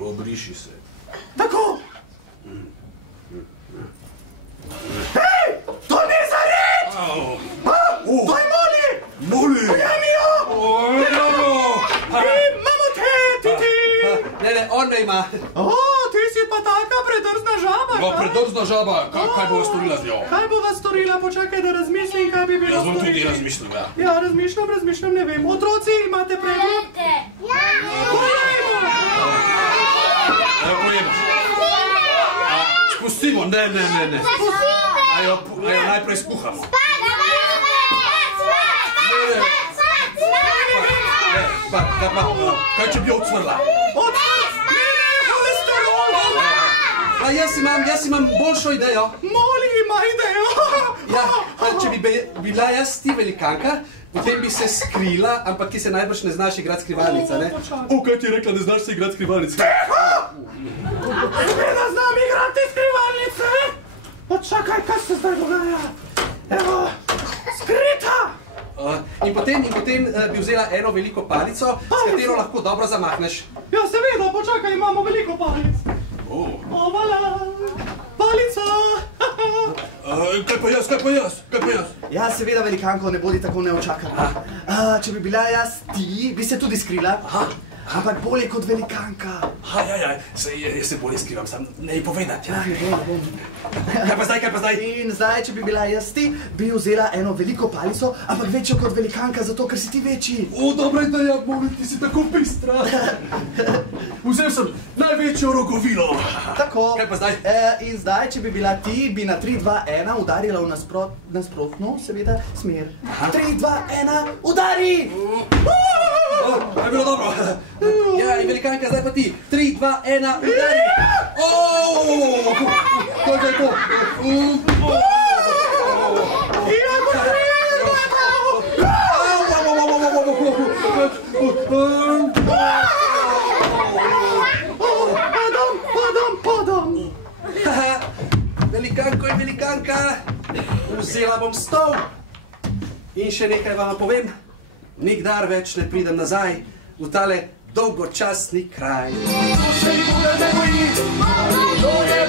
Obriši se. Tako! Hej! To ni zared! To je Moli! Moli! Ujemi jo! Imamo te, ti! Ne, on me ima. O, ti si pa taka predrzna žaba, Ja, predrzna žaba, kaj bova storila z njo? Kaj bova storila? Počakaj, da razmislim, kaj bi bilo Jaz bom storiti. tudi razmišljal, ja. Ja, razmišljam, ne vem. Otroci, imate predlog? Pojemo! Pojemo. Spustimo, ne. A jo najprej skuhamo. Kaj če bi jo odsvrla? Jaz imam boljšo idejo. Moli ima idejo! Ja, če bi bila jaz ti velikanka, potem bi se skrila, ampak ti se najbrž ne znaš igrati skrivalnica, ne? Kaj ti je rekla, ne znaš se igrati skrivalnice? Seveda znam igrati skrivalnice! Počakaj, kaj se zdaj dogaja? Evo, skrita! In potem bi vzela eno veliko palico, s katero lahko dobro zamahneš. Ja, seveda, počakaj, imamo veliko palic. Ovala, palica! Kaj pa jaz? Ja, seveda, velikanko, ne bodi tako neočakana. Če bi bila jaz ti, bi se tudi skrila. Ampak bolje kot velikanka. Ja, jaz se bolje skrivam, sam ne ji povedati. Ja, ne vem. Kaj pa zdaj? In zdaj, če bi bila jaz ti, bi vzela eno veliko palico, ampak večjo kot velikanka, zato ker si ti večji. Dobra ideja, Moli, ti si tako bistra. Vzel sem največjo rogovilo. Tako. Kaj pa zdaj? In zdaj, če bi bila ti, bi na 3, 2, 1 udarila v nasprotno, seveda, smer. 3, 2, 1, udari! Je bilo dobro. Ja, in velikanka, zdaj pa ti. 3, 2, 1, udari! Kaj je to? Padam! Velikanka, vzela bom stol. In še nekaj vam povem, nikdar več ne pridem nazaj v tale dolgočasni kraj. To se nikoli ne boji, to je